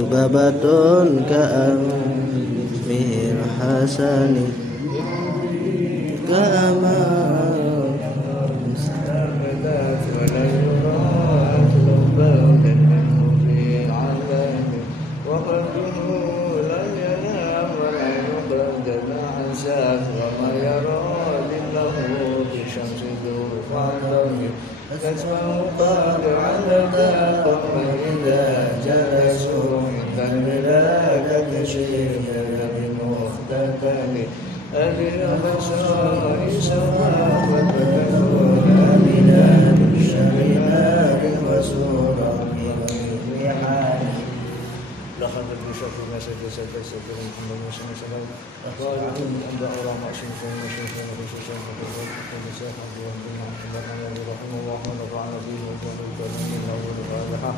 lubabatun ka'amir hasani ka'amal مستعبدات ولا يرى بودا منه في علام وقلبه لا ينام والعين قد عساف وما يرى له بشمس ذو فاطم يسمع قادر على الداق إذا جلسوا عند البلاد تشير بمختتم أبي خصائص وتكون آمنا بالشريعة وسورة في حال لقد بشرط ما سجد سجد من مسلم سلام أخبارهم أن أرى معصوم وشيخا وخصوصا فقد سيح عبد الله رحمه الله ونفعنا به وجعل من أول الصالحة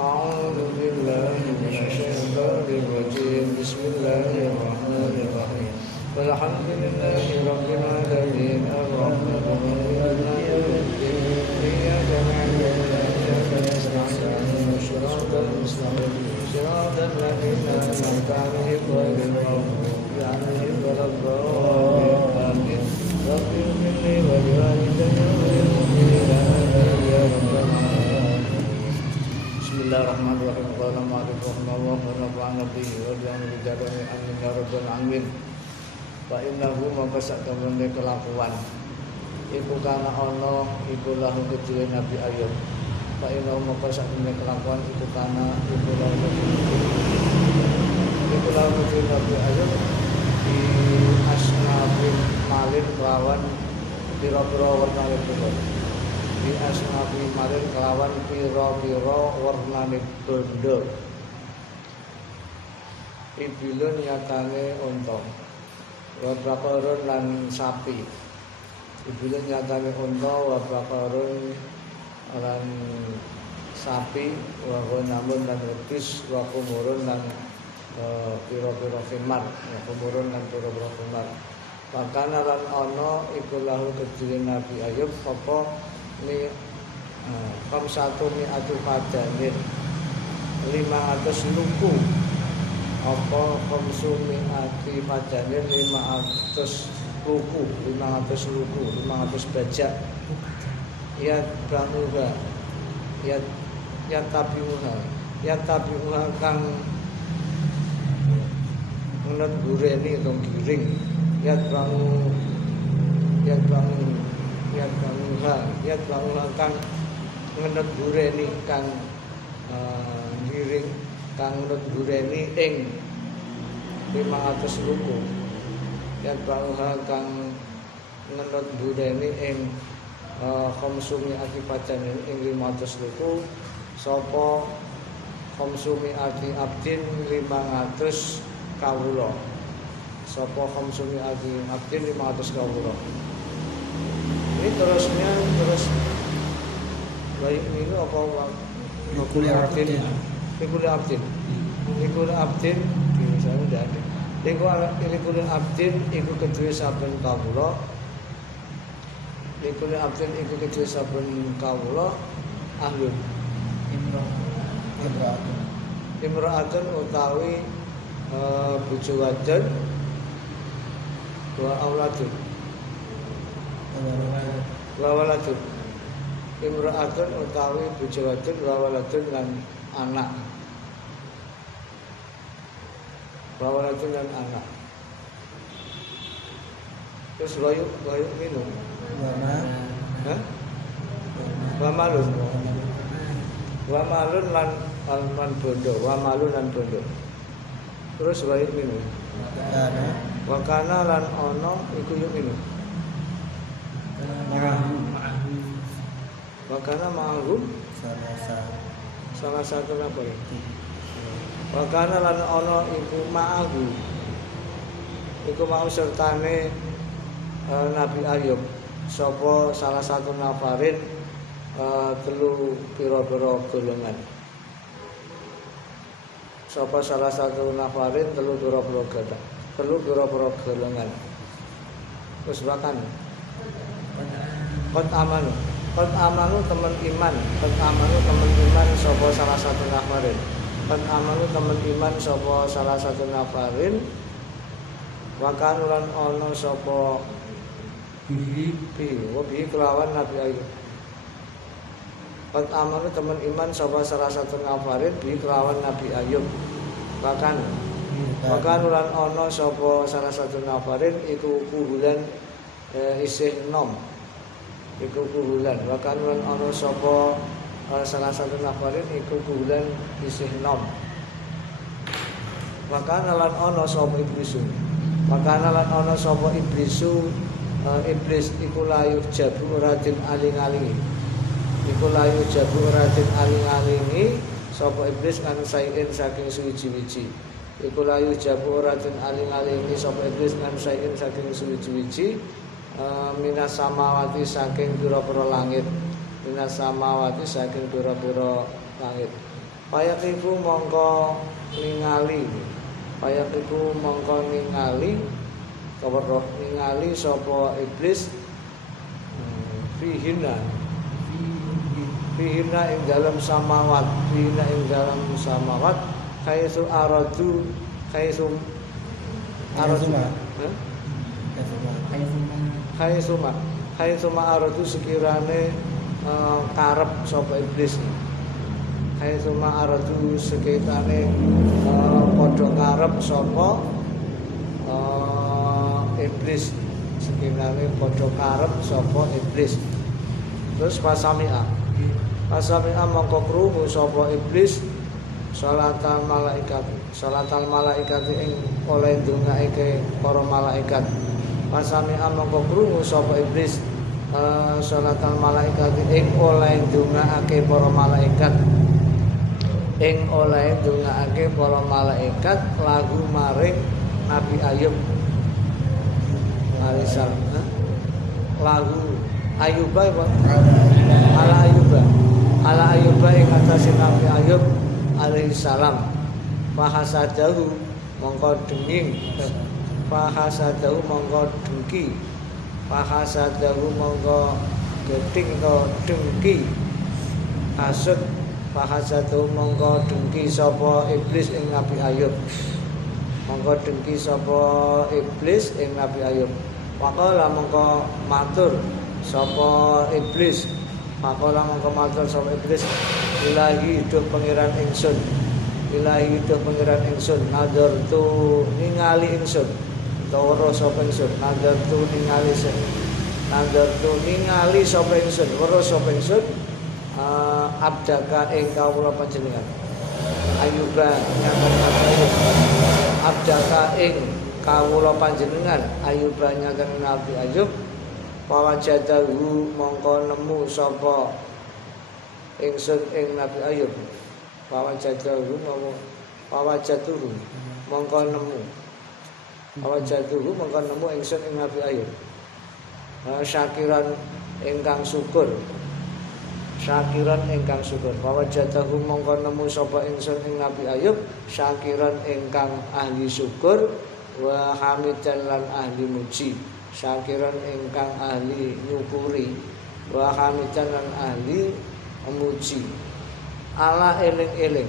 أعوذ بالله من الشيطان الرجيم بسم الله الرحمن الرحيم والحمد لله رب العالمين الرحمن الرحيم إياك نعبد وإياك نستعين صراط المستقيم صراط الذين أنعمت عليهم غير المغضوب عليهم ولا الضالين رب اغفر لي ولوالدي وللمؤمنين آمين يا رب العالمين بسم الله الرحمن الرحيم قال المؤلف رحمه الله ونفعنا به وبعلم بجلاله آمين يا رب العالمين Fa innahu maka sak temene kelakuan iku kana ana iku lahu kedue Nabi Ayub. Fa innahu maka sak temene kelakuan iku kana iku lahu kedue Nabi Ayub di asnafin malin kelawan pira-pira warnane bondo. Di asnafin malin kelawan pira-pira warnane bondo. Ibilun nyatane unta. Wa baqarun lan sapi. Ibune nyatane unta wa baqarun lan sapi wa namun lan wedhus wa kumurun lan pira-pira khimar, ya kumurun lan pira-pira khimar. Pakana lan ana iku lahu kedue Nabi Ayub apa ni satu ni atu fadanin 500 luku apa konsumi ati pajanir 500 luku 500 bajak ya banguha ya tabiuha kang menurut bureni atau giring ya banguha kang menurut bureni kang giring kang menurut bureni ing 500 luku ya bahwa kang menurut bureni ing konsumi akibatnya ing 500 luku sapa konsumi aki abdin 500 kawula sapa konsumi aki abdin 500 kawula ini terus baik ini apa abdin Likul abdin misalnya tidak ada. Likul abdin iku kedue saben kawula. Likul abdin iku kedue saben kawula ahlun. Imra'atun utawi bojo wadon wa auladun. Wa waladun. Imra'atun utawi bojo wadon wa waladun lan anak. Bawalatun dan anak. Terus wayuk minum. Wamalun lan bondo. Wamalun lan bondo. Terus wayuk minum. Wakana lan ono iku yuk minum. Wakana ma'ahum salah satu apa ya? Wakana lan ono iku ma'ahu iku mau sertane Nabi Ayub sapa salah satu nafarin telu pira-pira golongan sapa salah satu nafarin telu pira-pira golongan wis wakan Qad amanu teman iman sapa salah satu nafarin Kan amanu temen iman sapa salah satu nafarin. Wakan lan ono sapa bihi kelawan Nabi Ayub. Kan amanu temen iman sapa salah satu nafarin bihi kelawan Nabi Ayub. Wakan lan ono sapa salah satu nafarin iku kuhulan isih nom. Iku kuhulan. Wakan lan ono sapa salah satu nafarin iku kuhulan isih nom. Wakan lan ono sapa iblisu. Wakan lan ono sapa iblisu. Iblis iku layu jabu ratin aling-alingi. Iku layu jabu ratin aling-alingi sapa iblis kan saien saking suwiji-wiji. Iku layu jabu ratin aling-alingi sapa iblis kan saien saking suwiji-wiji. Minas samawati saking pira-pira langit. Minas samawati saking pira-pira langit. Payakiku mongko ningali. Payakiku mongko ningali kaweruh ningali sapa iblis fihina ing dalam samawat kaisu aradu aradu sekirane karep sapa iblis kaisu aradu sekirane padha karep sapa iblis sekirane padha karep sapa iblis. Terus pasami'a mongko krungu sapa iblis salatal malaikat ing oleh ndongaake para malaikat. Pasami'a mongko krungu sapa iblis salatal malaikat ing oleh ndongaake para malaikat lagu maring Nabi Ayub alaihissalam. Lagu Ayuba ala Ayuba ing atase Nabi Ayub alaihissalam. Fahasadahu mongko denging fahasadahu mongko dengki fahasadahu mongko geting to dengki hasud fahasadahu mongko dengki sapa iblis ing Nabi Ayub. Mongko dengki sapa iblis ing Nabi Ayub. Maqala mongko matur sapa iblis. Maqala mongko matur sapa iblis. Ilahi duh pangeran ingsun. Ilahi duh pangeran ingsun. Nadartu ningali ingsun. Tawara sapa ingsun. Nadartu ningali sapa ingsun. Wara sapa ingsun. Abdaka ing kawula panjenengan. Ayuba nyamar Ayub. Abdaka ing kawula panjenengan Ayuba nyamar Nabi Ayub. Pawajadahu mongko nemu sapa ingsun ing Nabi Ayub. Pawajadahu mongko nemu ingsun ing Nabi Ayub. Syakiran ingkang syukur. Pawajadahu mongko nemu sapa ingsun ing Nabi Ayub. Syakiran ingkang ahli syukur wa hamidan lan ahli muji. Syakiran ingkang ahli nyukuri wa hamidan lan ahli memuji. Ala eling-eling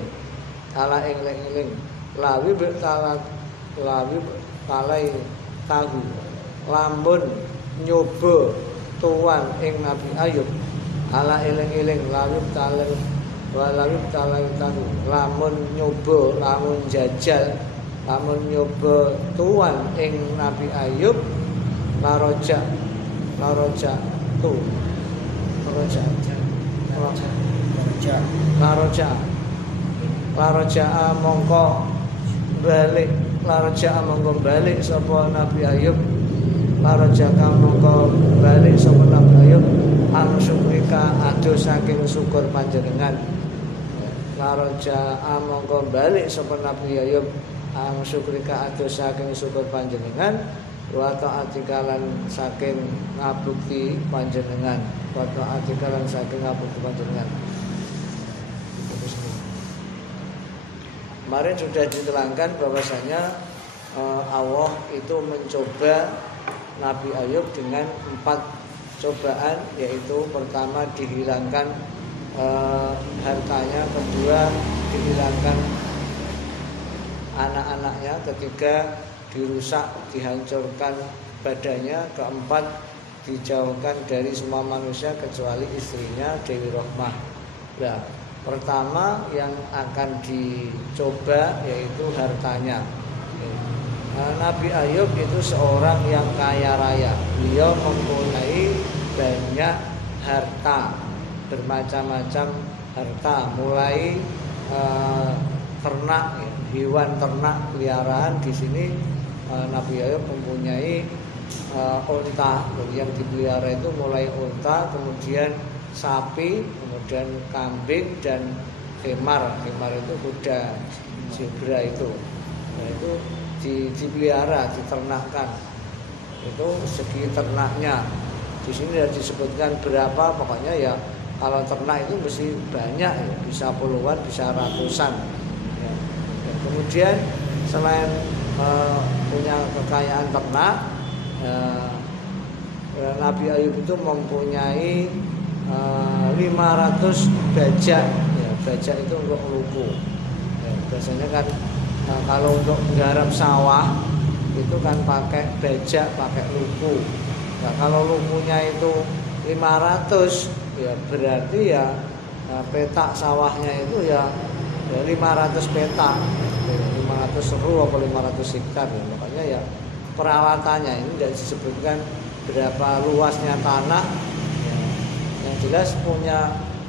lawi talai tahu lamun nyoba tuan ing Nabi Ayub. Ala eling-eling lawi talai tahu lamun nyoba lamun jajal lamun nyoba tuan ing Nabi Ayub. Laroja mongko balik sapa Nabi Ayub. Laroja mongko balik sapa Nabi Ayub. Anu syukrika adu saking syukur panjenengan. Laroja mongko balik sapa Nabi Ayub. Anu syukrika adu saking syukur panjenengan. Wa ta'atikalan saking ngabukti panjenengan. Kemarin sudah diterangkan bahwasanya Allah itu mencoba Nabi Ayub dengan 4 cobaan, yaitu pertama dihilangkan hartanya, kedua dihilangkan anak-anaknya, ketiga dirusak, dihancurkan badannya, keempat dijauhkan dari semua manusia kecuali istrinya Dewi Rohmah. Nah, pertama yang akan dicoba yaitu hartanya. Nabi Ayub itu seorang yang kaya raya. Beliau mempunyai banyak harta, bermacam-macam harta, mulai ternak, hewan ternak peliharaan. Di sini Nabi Ayub mempunyai unta, yang dipelihara itu mulai unta, kemudian sapi, kemudian kambing dan khimar. Khimar itu kuda zebra itu. Nah, itu dipelihara, diternakkan. Itu segi ternaknya. Di sini sudah disebutkan berapa, pokoknya ya kalau ternak itu mesti banyak ya, bisa puluhan, bisa ratusan. Ya. Dan kemudian selain punya kekayaan ternak, Nabi Ayub itu mempunyai 500 bajak. Ya, bajak itu untuk luku. Ya, biasanya kan kalau untuk menggarap sawah itu kan pakai bajak, pakai luku. Nah, kalau lukunya itu 500, ya berarti ya petak sawahnya itu ya 500 petak, 500 seru atau 500 hektar. Ya. Makanya ya peralatannya ini tidak disebutkan berapa luasnya tanah. Ya. Yang jelas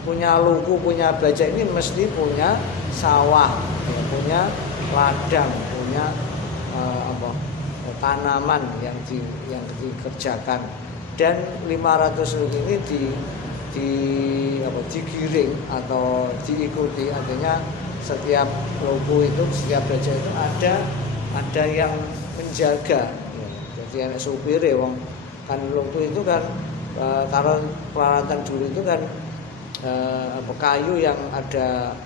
punya luku, punya bajak ini mesti punya sawah, ya, punya ladang, punya tanaman yang dikerjakan. Dan 500 ini digiring atau diikuti, artinya setiap luku itu, setiap bajak itu ada yang menjaga. Ya, jadi anak supir ya, wong kan luku itu kan kalau peralatan dulu itu kan kayu yang ada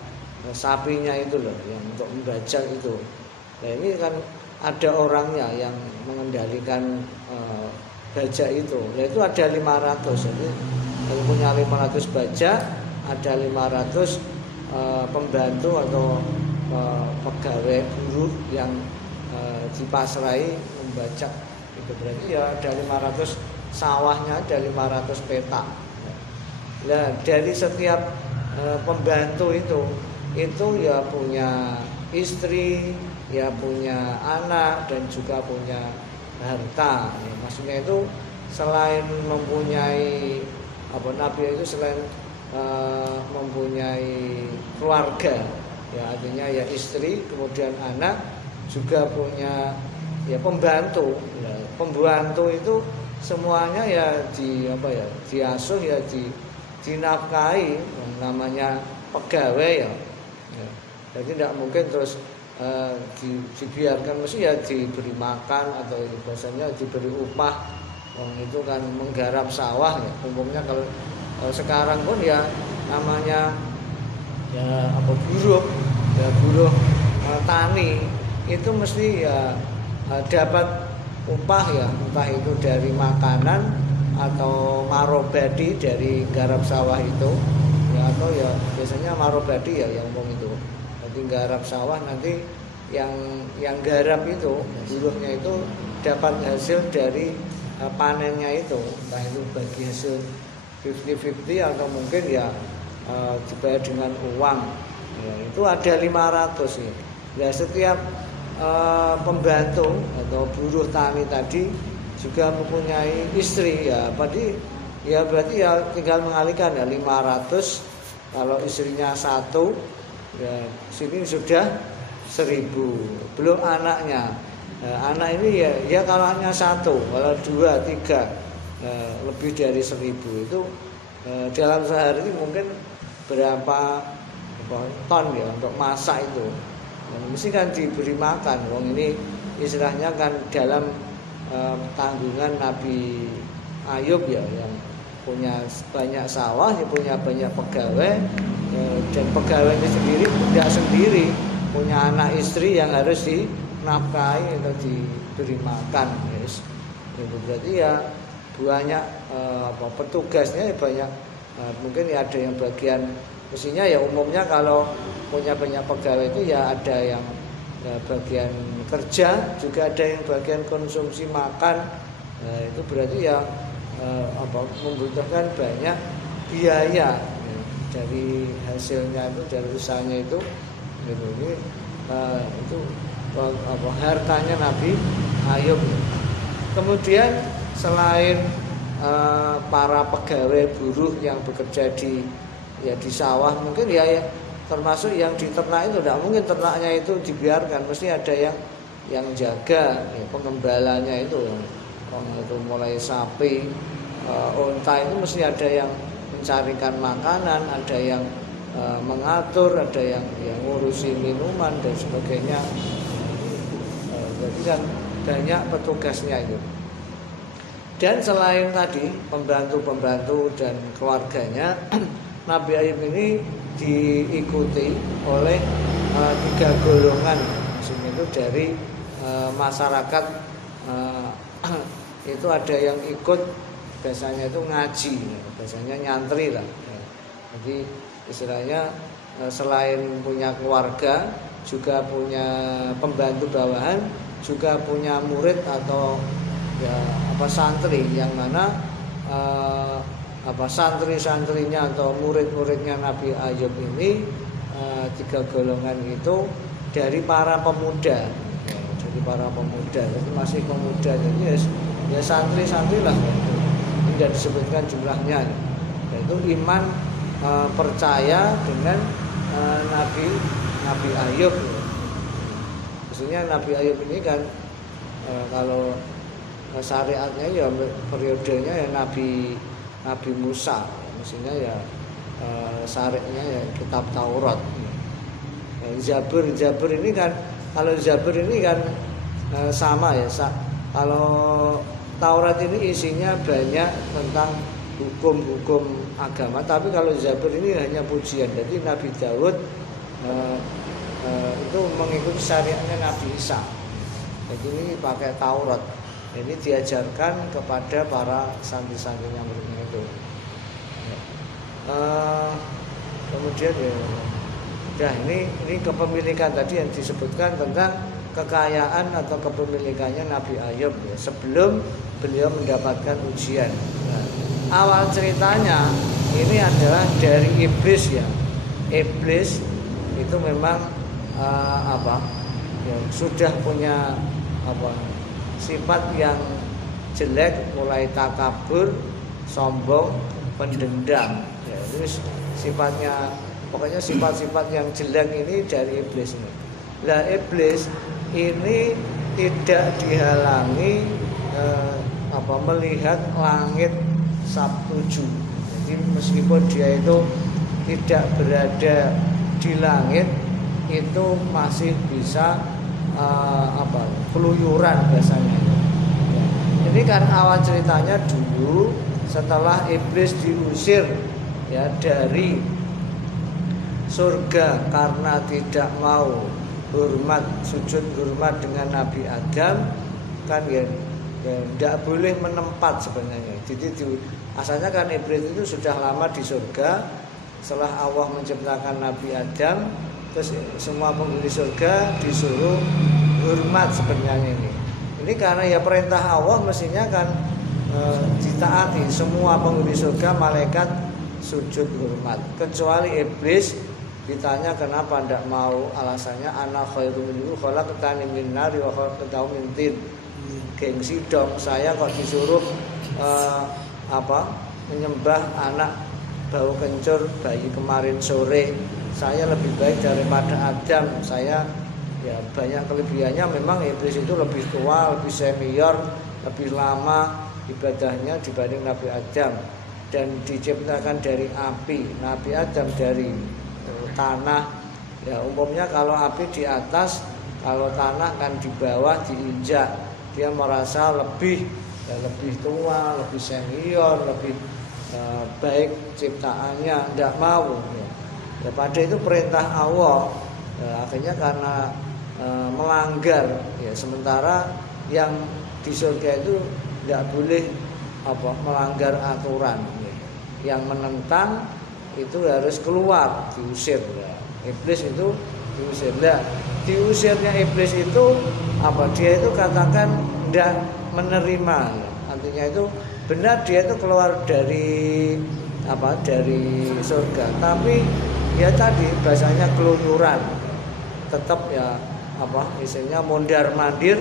sapinya itu loh, yang untuk membajak itu. Nah ini kan ada orangnya yang mengendalikan bajak itu. Nah itu ada 500. Jadi kalau punya 500 bajak, ada 500 pembantu atau pegawai buruh yang dipasrai membajak. Itu berarti ya ada 500 sawahnya, ada 500 petak. Nah dari setiap pembantu itu ya punya istri, ya punya anak, dan juga punya harta. Ya, maksudnya itu selain mempunyai Nabi itu selain mempunyai keluarga, ya artinya ya istri, kemudian anak, juga punya ya pembantu. Ya, pembantu itu semuanya ya diasuh, ya dinafkahi, namanya pegawai ya. Ya. Jadi tidak mungkin terus dibiarkan, mesti ya diberi makan atau biasanya diberi upah. Itu kan menggarap sawah ya. Umumnya kalau sekarang pun ya namanya ya buruh, ya buruh tani itu mesti ya dapat upah ya, entah itu dari makanan atau marobadi dari garap sawah itu ya, atau ya biasanya marobadi ya yang umum itu. Jadi garap sawah, nanti yang garap itu buruhnya itu dapat hasil dari panennya itu, entah itu bagi hasil 50-50 atau mungkin ya dibayar dengan uang. Ya, itu ada 500 ya. Ya setiap pembantu atau buruh tani tadi juga mempunyai istri ya. Berarti ya tinggal mengalihkan ya 500, kalau istrinya 1 ya sini sudah 1000, belum anaknya. Nah, anak ini ya kalau hanya 1, kalau 2, 3 lebih dari 1000 itu dalam sehari ini mungkin berapa ton ya untuk masak itu. Mesti kan diberi makan. Wong ini istilahnya kan dalam tanggungan Nabi Ayub ya, yang punya banyak sawah, ya punya banyak pegawai, dan pegawainya sendiri tidak sendiri, punya anak istri yang harus dinafkahi atau diberi makan. Yes. Itu berarti ya banyak petugasnya ya banyak. Mungkin ya ada yang bagian, mestinya ya umumnya kalau punya banyak pegawai itu ya ada yang Nah, bagian kerja juga ada yang bagian konsumsi makan. Nah, itu berarti yang membutuhkan banyak biaya ya, dari hasilnya itu, dari usahanya itu gitu. Ini itu hartanya Nabi Ayub. Kemudian selain para pegawai buruh yang bekerja di sawah, mungkin ya termasuk yang di ternak itu tidak mungkin ternaknya itu dibiarkan, mesti ada yang jaga ya, pengembalanya itu mulai sapi, unta itu mesti ada yang mencarikan makanan, ada yang mengatur, ada yang ngurusi minuman dan sebagainya. Jadi kan banyak petugasnya itu. Dan selain tadi pembantu-pembantu dan keluarganya, Nabi Ayub ini diikuti oleh 3 golongan, maksudnya itu dari masyarakat. Itu ada yang ikut, biasanya itu ngaji, biasanya nyantri lah. Jadi istilahnya selain punya keluarga, juga punya pembantu bawahan, juga punya murid atau santri, yang mana santri-santrinya atau murid-muridnya Nabi Ayub ini 3 golongan itu dari para pemuda. Dari para pemuda, jadi masih pemuda, jadi ya santri-santri lah. Tidak disebutkan jumlahnya. Yaitu iman, percaya dengan Nabi Ayub. Maksudnya Nabi Ayub ini kan kalau syariatnya ya periodenya ya Nabi Musa, maksudnya ya syariatnya ya kitab Taurat. Zabur ini kan, kalau Zabur ini kan sama ya. Kalau Taurat ini isinya banyak tentang hukum-hukum agama, tapi kalau Zabur ini hanya pujian. Jadi Nabi Daud itu mengikuti syariatnya Nabi Isa. Jadi ini pakai Taurat. Ini diajarkan kepada para santri-santrinya muridnya itu. Kemudian ini kepemilikan tadi yang disebutkan tentang kekayaan atau kepemilikannya Nabi Ayub ya, sebelum beliau mendapatkan ujian. Nah, awal ceritanya ini adalah dari iblis ya. Iblis itu memang sudah punya sifat yang jelek, mulai takabur, sombong, pendendam. Ya, itu sifatnya, pokoknya sifat-sifat yang jelek ini dari iblis ini. Nah, iblis ini tidak dihalangi melihat langit Sabtuju. Jadi meskipun dia itu tidak berada di langit, itu masih bisa keluyuran biasanya. Ini kan awal ceritanya dulu setelah iblis diusir ya dari surga karena tidak mau sujud hormat dengan Nabi Adam, kan ya tidak boleh menempat sebenarnya. Jadi asalnya kan iblis itu sudah lama di surga. Setelah Allah menciptakan Nabi Adam, terus semua penghuni surga disuruh hormat sebenarnya ini. Ini karena ya perintah Allah mestinya kan ditaati. Semua penghuni surga malaikat sujud hormat, kecuali iblis. Ditanya kenapa tidak mau, alasannya ana khairum minhu khalaqtani min nar wa khalaqtahu min tin. Gengsi dong, saya kok disuruh menyembah anak bau kencur bayi kemarin sore. Saya lebih baik daripada Adam. Saya ya banyak kelebihannya, memang iblis itu lebih tua, lebih senior, lebih lama ibadahnya dibanding Nabi Adam, dan diciptakan dari api, Nabi Adam dari tanah. Ya umumnya kalau api di atas, kalau tanah kan di bawah diinjak. Dia merasa lebih tua, lebih senior, lebih baik ciptaannya, tidak mau. Ya pada itu perintah Allah. Akhirnya karena melanggar, ya sementara yang di surga itu tidak boleh melanggar aturan. Yang menentang itu harus keluar, diusir. Iblis itu diusir. diusirnya iblis itu apa? Dia itu katakan tidak menerima. Artinya itu benar dia itu keluar dari apa? Dari surga. Tapi ya tadi bahasanya keluyuran. Tetap ya apa? Isinya mondar-mandir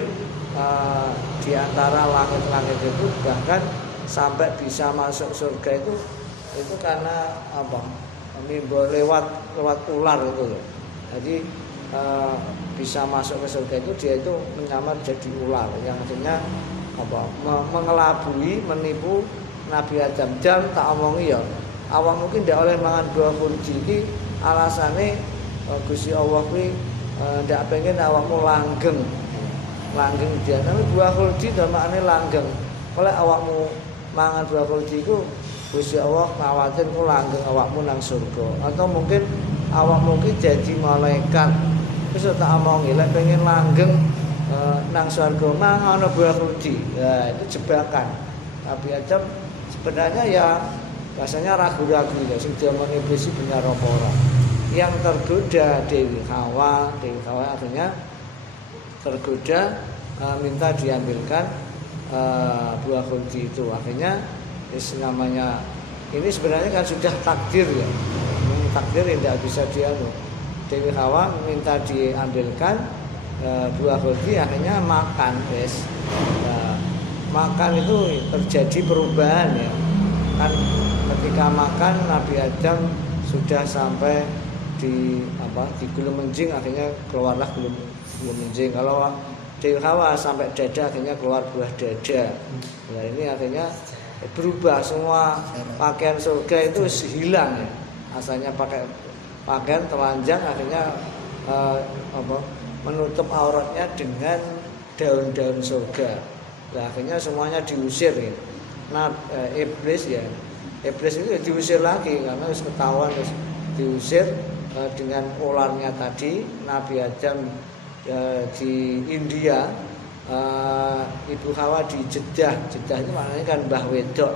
di antara langit-langit itu, bahkan sampai bisa masuk surga itu karena apa? Mimba lewat ular itu loh. Jadi bisa masuk ke surga itu dia itu menyamar jadi ular yang artinya apa? Mengelabui, menipu Nabi Adam. Dan tak omongi ya, awak mungkin tidak oleh mangan buah khuldi iki alasane Gusti Allah kuwi ndak pengen awakmu langgeng dia. Tapi buah khuldi maknane langgeng. Oleh awakmu mangan buah khuldi iku Gusti Allah ngawatir ku langgeng awakmu nang surga. Atau mungkin awakmu ki jadi malaikat. Wis tak omongi lek pengen langgeng nang surga mangan buah khuldi. Nah, itu jebakan. Nabi Adam sebenarnya ya rasanya ragu-ragu ya sing diomong iblis benar apa ora. Yang tergoda Dewi Hawa akhirnya tergoda minta diambilkan buah khuldi itu. Akhirnya namanya ini sebenarnya kan sudah takdir ya, takdir yang tidak bisa dianu. Dewi Hawa minta diambilkan buah khuldi, akhirnya makan, guys. Makan itu terjadi perubahan ya. Kan ketika makan Nabi Adam sudah sampai di gulung menjing, akhirnya keluarlah gulung menjing. Kalau Dewi Hawa sampai dada, akhirnya keluar buah dada. Nah ini akhirnya berubah, semua pakaian surga itu hilang ya. Asalnya pakai pakaian telanjang, akhirnya menutup auratnya dengan daun-daun surga. Nah, akhirnya semuanya diusir ya. Nah, iblis itu diusir lagi karena harus ketahuan, terus diusir dengan ularnya tadi. Nabi Adam di India, Ibu Hawa di Jeddah itu maknanya kan mbah wedok.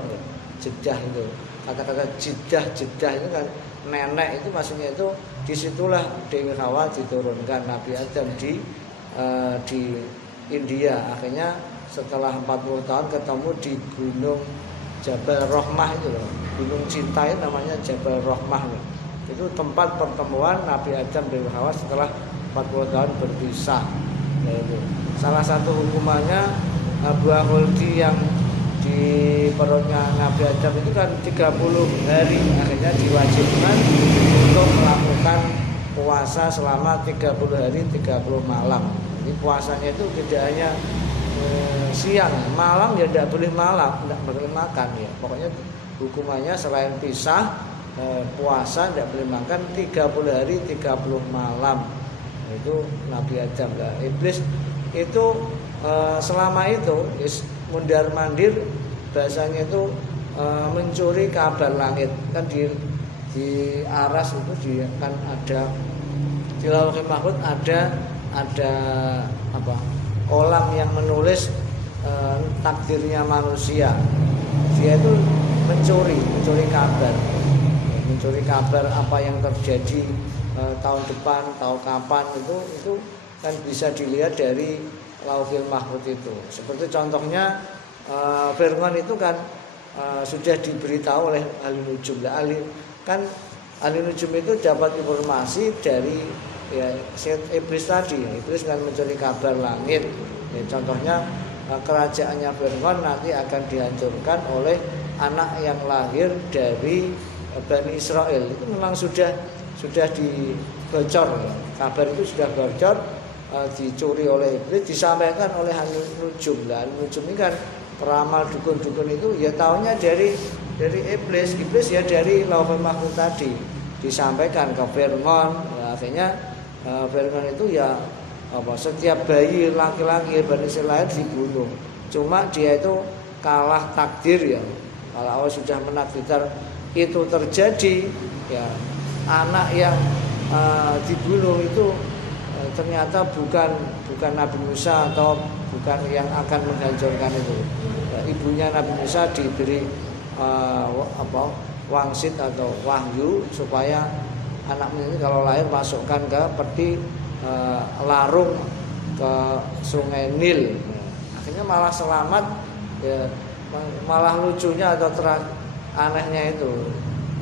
Jeddah itu kata-kata Jeddah itu kan nenek, itu maksudnya itu disitulah Dewi Hawa diturunkan Nabi Adam di India. Akhirnya setelah 40 tahun ketemu di gunung Jabal Rahmah itu loh, gunung cinta itu namanya Jabal Rahmah loh. Itu tempat pertemuan Nabi Adam dan Dewi Hawa setelah 40 tahun berpisah. Yaitu salah satu hukumannya buah khuldi yang di perutnya Nabi Adam itu kan 30 hari. Akhirnya diwajibkan untuk melakukan puasa selama 30 hari 30 malam. Jadi puasanya itu tidak hanya siang, malam ya tidak boleh tidak boleh makan ya. Pokoknya hukumannya selain pisah, puasa tidak boleh makan 30 hari 30 malam. Itu Nabi Adam. Nah, iblis itu selama itu mundar mandir, bahasanya itu mencuri kabar langit. Kan di aras itu kan ada di Lauhul Mahfuz ada kolam yang menulis takdirnya manusia. Dia itu mencuri kabar apa yang terjadi tahun depan, tahun kapan, itu kan bisa dilihat dari Lauhul Mahfuz itu. Seperti contohnya Fir'aun itu kan sudah diberitahu oleh ahli nujum. Ahli nujum itu dapat informasi dari iblis tadi. Iblis kan mencuri kabar langit. Ya, contohnya kerajaannya Fir'aun nanti akan dihancurkan oleh anak yang lahir dari Bani Israel. Itu memang sudah dibocor ya. Kabar itu sudah bocor, dicuri oleh iblis, disampaikan oleh ahli nujum. Ahli nujum ini kan peramal dukun-dukun itu ya tahunya dari iblis ya dari Lauhul Mahfuz tadi disampaikan ke Fir'aun. Ya, akhirnya Fir'aun itu ya setiap bayi laki-laki Bani Israel dibunuh. Cuma dia itu kalah takdir ya. Kalau Allah sudah menakdirkan itu terjadi ya, anak yang dibunuh itu ternyata bukan Nabi Musa atau bukan yang akan menghancurkan itu. Ya, ibunya Nabi Musa diberi wangsit atau wahyu supaya anaknya ini kalau lahir masukkan ke peti larung ke Sungai Nil. Akhirnya malah selamat ya, malah lucunya atau anehnya itu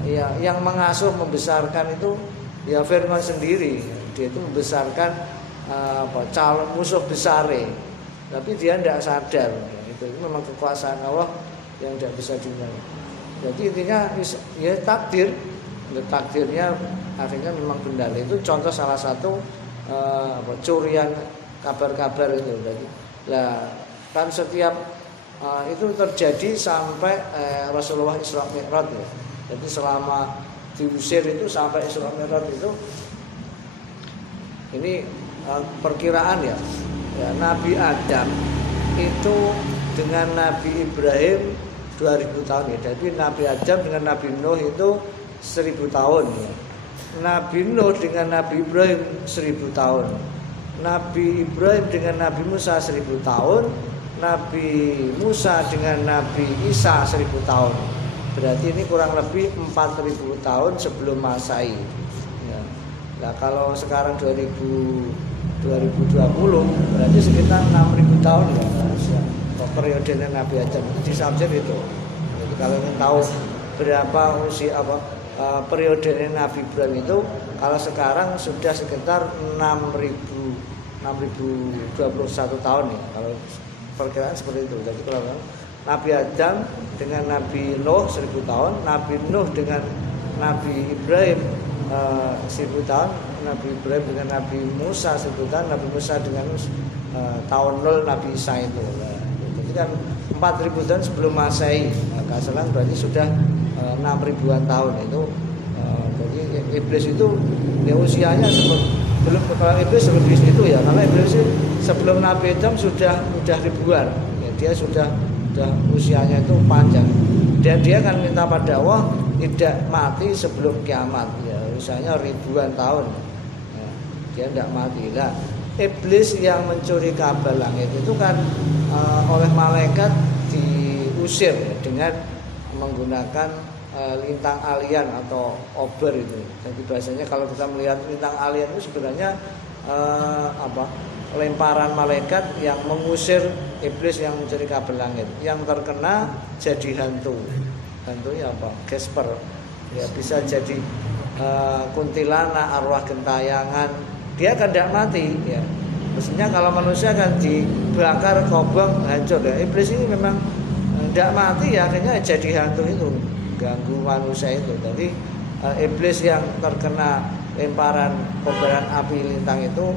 ya, yang mengasuh membesarkan itu ya Fir'aun sendiri. Dia itu membesarkan calon musuh besare, tapi dia tidak sadar. Itu memang kekuasaan Allah yang tidak bisa dihindari. Jadi intinya ya takdir, takdirnya akhirnya memang benar. Itu contoh salah satu curian kabar-kabar itu. Jadi, lah kan setiap itu terjadi sampai Rasulullah Isra Mi'raj ya. Jadi selama diusir itu sampai Isra Mi'raj itu ini perkiraan ya, Nabi Adam itu dengan Nabi Ibrahim 2000 tahun ya. Jadi Nabi Adam dengan Nabi Nuh itu 1000 tahun ya. Nabi Nuh dengan Nabi Ibrahim 1000 tahun. Nabi Ibrahim dengan Nabi Musa 1000 tahun. Nabi Musa dengan Nabi Isa 1000 tahun. Berarti ini kurang lebih 4000 tahun sebelum Masehi. Ya. Nah, kalau sekarang 2020 berarti sekitar 6000 tahun ya. Periodenya Nabi Adam itu disabjir itu. Jadi kalau ingin tahu berapa usia periodenya Nabi Ibrahim itu, kalau sekarang sudah sekitar 6021 tahun ya. Kalau perkiraan seperti itu. Jadi kalau Nabi Adam dengan Nabi Nuh 1000 tahun, Nabi Nuh dengan Nabi Ibrahim 1000 tahun, Nabi Ibrahim dengan Nabi Musa 1000 tahun, Nabi Musa dengan tahun 0 Nabi Isa itu. Jadi kan 4000 tahun sebelum Masehi. Nah, selang berarti sudah 6000-an tahun itu. Jadi iblis itu ya usianya belum, kalau iblis lebih itu ya, karena iblis sebelum Nabi Adam sudah ribuan. Ya, dia sudah usianya itu panjang. Dan dia akan minta pada Allah tidak mati sebelum kiamat. Ya, usianya ribuan tahun. Ya, dia tidak mati. Lah, iblis yang mencuri kabel langit itu kan oleh malaikat diusir ya, dengan menggunakan lintang alien atau obor itu. Jadi biasanya kalau kita melihat lintang alien itu sebenarnya lemparan malaikat yang mengusir iblis yang mencuri kabel langit. Yang terkena jadi hantu. Hantunya apa? Casper. Ya bisa jadi kuntilanak, arwah gentayangan. Dia kan tidak mati ya. Mestinya kalau manusia kan dibakar, kobong, hancur ya. Iblis ini memang tidak mati ya, akhirnya jadi hantu itu, ganggu manusia itu. Jadi iblis yang terkena lemparan kobaran api lintang itu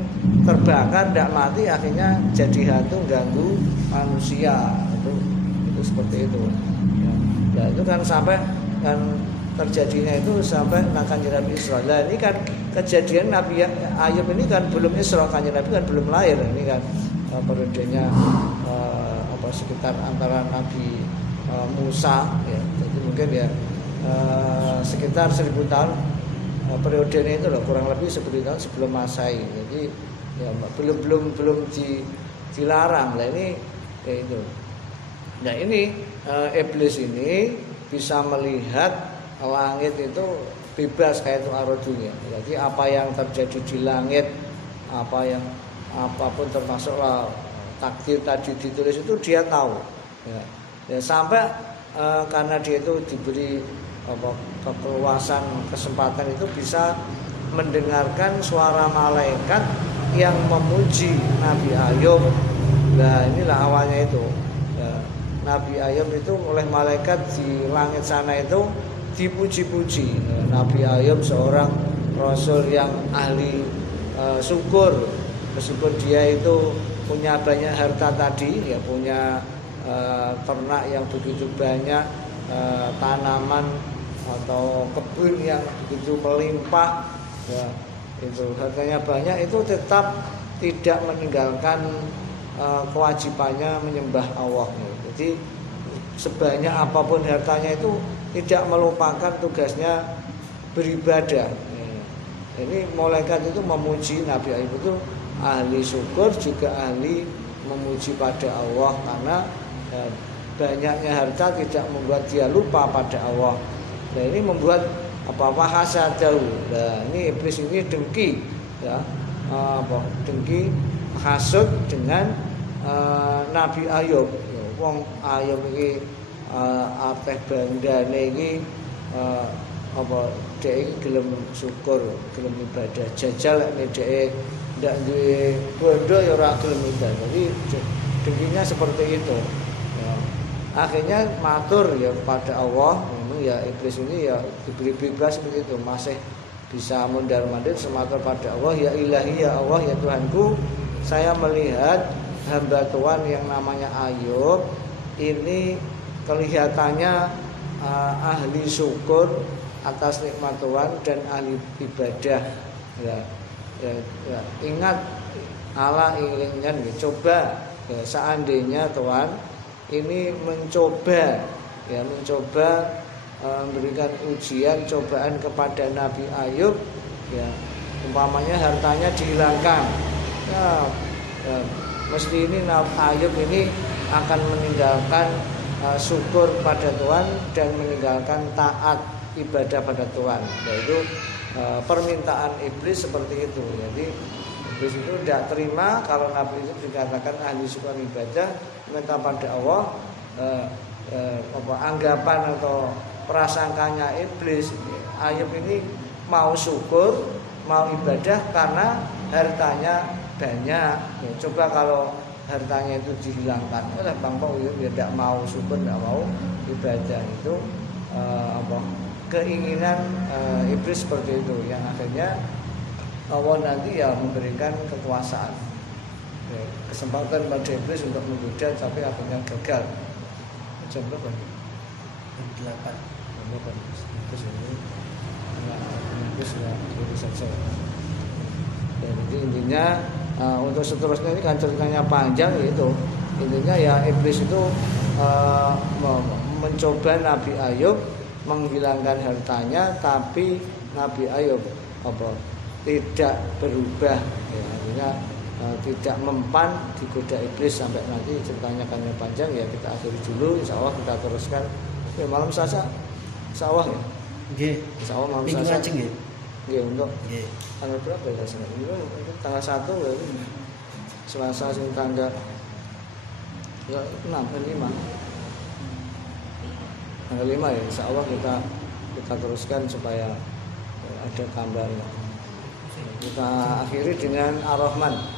terbakar, tidak mati, akhirnya jadi hantu, ganggu manusia. Itu seperti itu. Ya, itu kan sampai kan terjadinya itu sampai Kanjeng Nabi Isra. Nah, ini kan kejadian Nabi Ayub ini kan belum Isra, Kanjeng Nabi kan belum lahir. Ini kan periodenya sekitar antara Nabi Musa ya. Jadi mungkin ya sekitar 1000 tahun periodenya itu loh, kurang lebih 1000 tahun sebelum Masehi. Jadi ya belum dilarang. Lah ini ya itu. Nah, ini iblis ini bisa melihat langit itu bebas kayak itu arodunya. Jadi apa yang terjadi di langit, apapun termasuklah takdir tadi ditulis itu dia tahu. Ya sampai karena dia itu diberi kekeluasan, kesempatan itu bisa mendengarkan suara malaikat yang memuji Nabi Ayub. Nah, inilah awalnya itu. Ya, Nabi Ayub itu oleh malaikat di langit sana itu dipuji-puji. Nabi Ayub seorang rasul yang ahli syukur, meskipun dia itu punya banyak harta tadi, ya punya ternak yang begitu banyak, tanaman atau kebun yang begitu melimpah, ya, itu hartanya banyak, itu tetap tidak meninggalkan kewajibannya menyembah Allah. Jadi sebanyak apapun hartanya itu tidak melupakan tugasnya beribadah. Ini malaikat itu memuji Nabi Ayub itu ahli syukur, juga ahli memuji pada Allah, karena banyaknya harta tidak membuat dia lupa pada Allah. Nah, ini membuat wahasadahu. Nah, ini iblis ini dengki ya, dengki hasud dengan Nabi Ayub. Wong Ayub iki akeh bandane iki dhek gelem syukur, gelem ibadah. Jajal nek dhek ndak duwe bondo ya ora gelem ibadah. Jadi dengkinya seperti itu. Ya. Akhirnya matur ya pada Allah, ya iblis ini ya diberi bebas seperti itu, masih bisa mondar-mandir sematur pada Allah, ya ilahi ya Allah ya Tuhanku, saya melihat hamba Tuhan yang namanya Ayub ini kelihatannya ahli syukur atas nikmat Tuhan dan ahli ibadah. Ya, ingat Allah inginkan coba ya, seandainya Tuhan ini mencoba memberikan ujian cobaan kepada Nabi Ayub, ya umpamanya hartanya dihilangkan, ya, mesti ini Nabi Ayub ini akan meninggalkan syukur pada Tuhan dan meninggalkan taat ibadah pada Tuhan. Yaitu permintaan iblis seperti itu. Jadi iblis itu tidak terima kalau Nabi itu dikatakan ahli syukur ibadah, minta pada Allah anggapan atau prasangkanya iblis Ayub ini mau syukur, mau ibadah karena hartanya banyak. Ya, coba kalau hartanya itu dihilangkan oleh Bang Pau, ya tidak mau syukur, tidak mau ibadah, itu keinginan iblis seperti itu yang akhirnya Allah nanti ya memberikan kekuasaan, ya, kesempatan pada iblis untuk menggoda tapi akhirnya gagal. Jam berapa? Jam 8. Iblis ini iblis ya itu saja. Jadi intinya untuk seterusnya ini kan ceritanya panjang, yaitu intinya ya iblis itu mencoba Nabi Ayub menghilangkan hartanya, tapi Nabi Ayub tidak berubah, ya, artinya tidak mempan digoda iblis sampai nanti ceritanya kan panjang, ya kita akhiri dulu, insya Allah kita teruskan ya, malam Selasa, insya Allah ya. Insya Allah malam Selasa. Nggih, untuk tanggal berapa ya Selasa? Ini tanggal 1 ya. Selasa sing tanggal 6 5. Tanggal 5 ya, insya Allah kita teruskan supaya ada gambarnya. Kita akhiri dengan Ar-Rahman.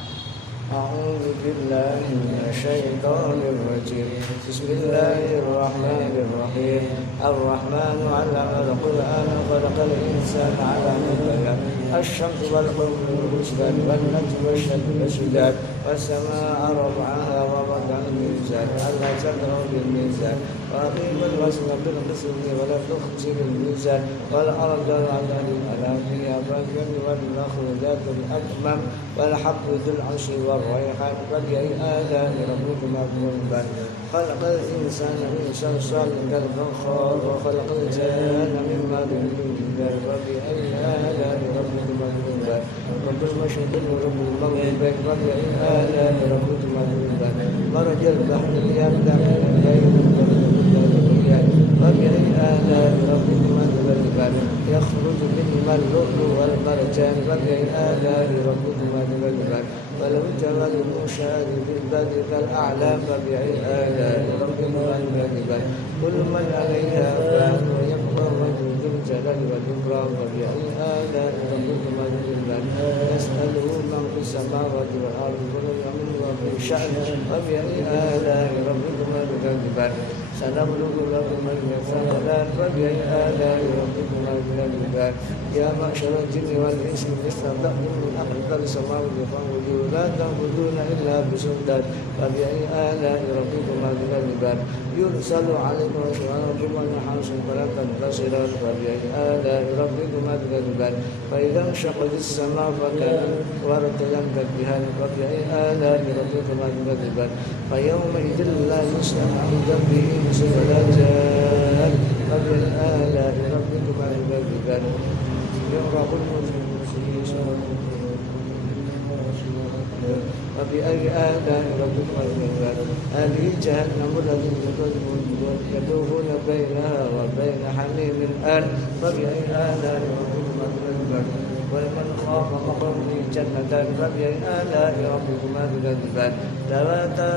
A'udzu billahi minasyaitonir rajim. Bismillahirrahmanirrahim. Ar-Rahmanu 'allamal Qur'ana khalaqal insana 'allama bayan. Asy-syamsu wal qamaru husban wan najmu wasyajru yasjudan. Was-samaa'a rafa'aha wa wada'al mizan. Alla tadru bil mizan. Wa aqimul wazna bil qisti wa la tukhsirul mizan. Wal arda 'ala al-anami abadan wal nakhlu dhatul akmam wal habbu dzul 'arsyi والريحان فبأي آلاء ربكما تكذبان خلق الإنسان من صلصال كالفخار وخلق الجان من ماء دافق فبأي آلاء ربكما تكذبان رب المشرق ورب المغرب فبأي آلاء ربكما تكذبان مرج البحر يمتلئ بين البرد فبأي آلاء ربكما تكذبان يخرج منهما اللؤلؤ والمرجان فبأي آلاء ربكما تكذبان ولو ترى المشاهد في البدر كالأعلام فبأي آلاء ربكما تكذبان كل من عليها فان ويبقى وجه ذو الجلال والإكرام فبأي آلاء ربكما تكذبان يسأله من في السماوات والأرض كل يوم وفي شأن فبأي آلاء ربكما تكذبان سنبلغ لكم المثقلات فبأي آلاء ربكما تكذبان يا معشر الجن والإنس إن استطعتم من أقطار السماوات فانفذوا لا تنفذون إلا بسلطان فبأي آلاء ربكما تكذبان يرسل عليكم شواظ ونحاس فلا تنتصران فبأي آلاء ربكما تكذبان فإذا انشقت السماء فكانت وردة كالدهان فبأي آلاء ربكما تكذبان فيومئذ لا يسمع عن ذنبه إنس ولا جان فبأي آلاء ربكما تكذبان يغرق المجرم في فبأي آلاء ربكما تكذبان هذه جهنم التي يطوفون بينها وبين حميم آن فبأي آلاء ربكما تكذبان ولمن خاف مقامي جنتان فبأي آلاء ربكما تكذبان ذواتا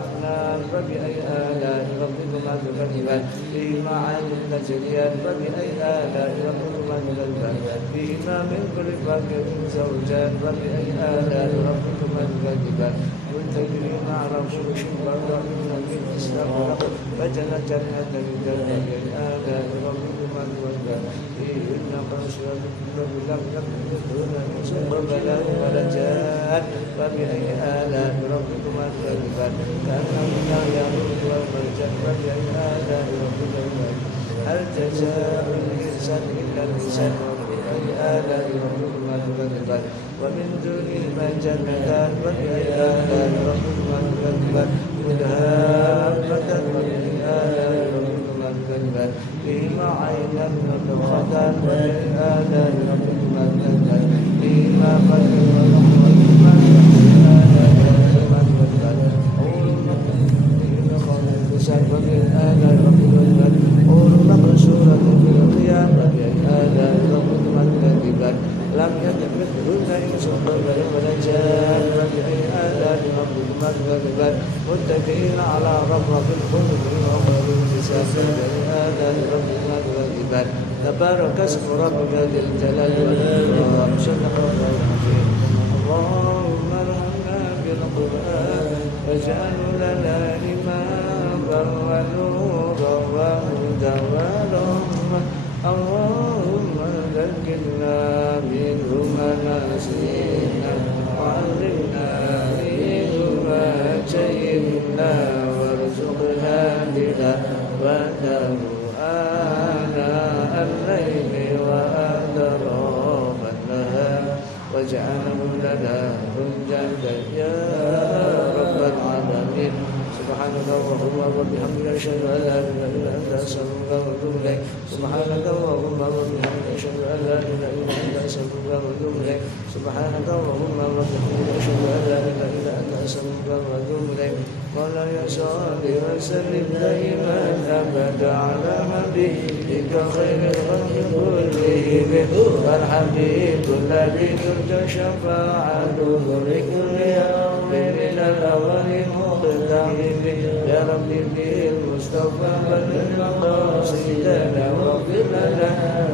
أفنان فبأي آلاء ربكما تكذبان فيهما عين تجريان فبأي آلاء ربكما تكذبان فيهما من كل فاكهة زوجان فبأي آلاء ربكما تكذبان متكئين على فرش بطائنها من استبرق فجنت جنتين فبأي آلاء ربكما تكذبان فيهن قاصرات الطرف لم يطمثهن إنس قبلهم ولا جان فبأي آلاء ربكما تكذبان كأنهن الياقوت والمرجان فبأي آلاء ربكما تكذبان هل جزاء الإحسان إلا الإحسان فبأي آلاء ربكما تكذبان ومن دونهما جنتان فبأي آلاء ربكما تكذبان مدهامتان فبأي آلاء ربكما تكذبان فيهما عينان نضختان فبأي آلاء ربكما تكذبان فيهما فاكهة وفيهما فبأي آلاء ربكما تكذبان فبأي آلاء ربكما تكذبان حور مقصورة في الخيام فبأي آلاء ربكما تكذبان لم يطمثهن إنس قبلهم ولا جان فبأي آلاء ربكما تكذبان متكئين على رفرف خضر وأخضر حسان فبأي آلاء ربكما تكذبان تبارك اسم ربك ذي الجلال والإكرام صدق الله العظيم اللهم ارحمنا بالقرآن واجعله لنا إماما ونورا وهدى ورحمة اللهم ذكرنا منه ما نسينا وعلمنا منه ما جهلنا وارزقنا تلاوته آناء الليل وأطراف النهار واجعله لنا حجة يا رب العالمين سبحانك اللهم وبحمدك أشهد أن لا إله إلا أنت أستغفرك وأتوب إليك سبحانك اللهم وبحمدك أشهد أن لا إله إلا أنت أستغفرك وأتوب إليك سبحانك اللهم وبحمدك أشهد أن لا إله إلا أنت أستغفرك وأتوب إليك مولاي صل وسلم دائما أبدا على حبيبك خير الخلق كلهم والحبيب الذي ترجى شفاعته لكل يوم من الأول مقتحم يا رب بالمصطفى بلغ مقاصدنا واغفر لنا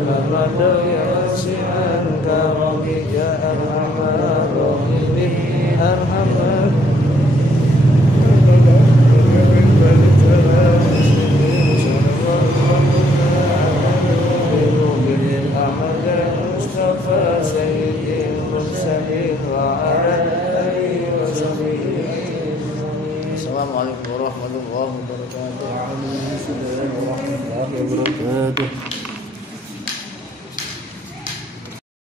ما مضى واسعا كرمك يا أرحم الراحمين أرحم المصطفى سيد المرسلين وعلى آله وصحبه. السلام عليكم ورحمة الله وبركاته.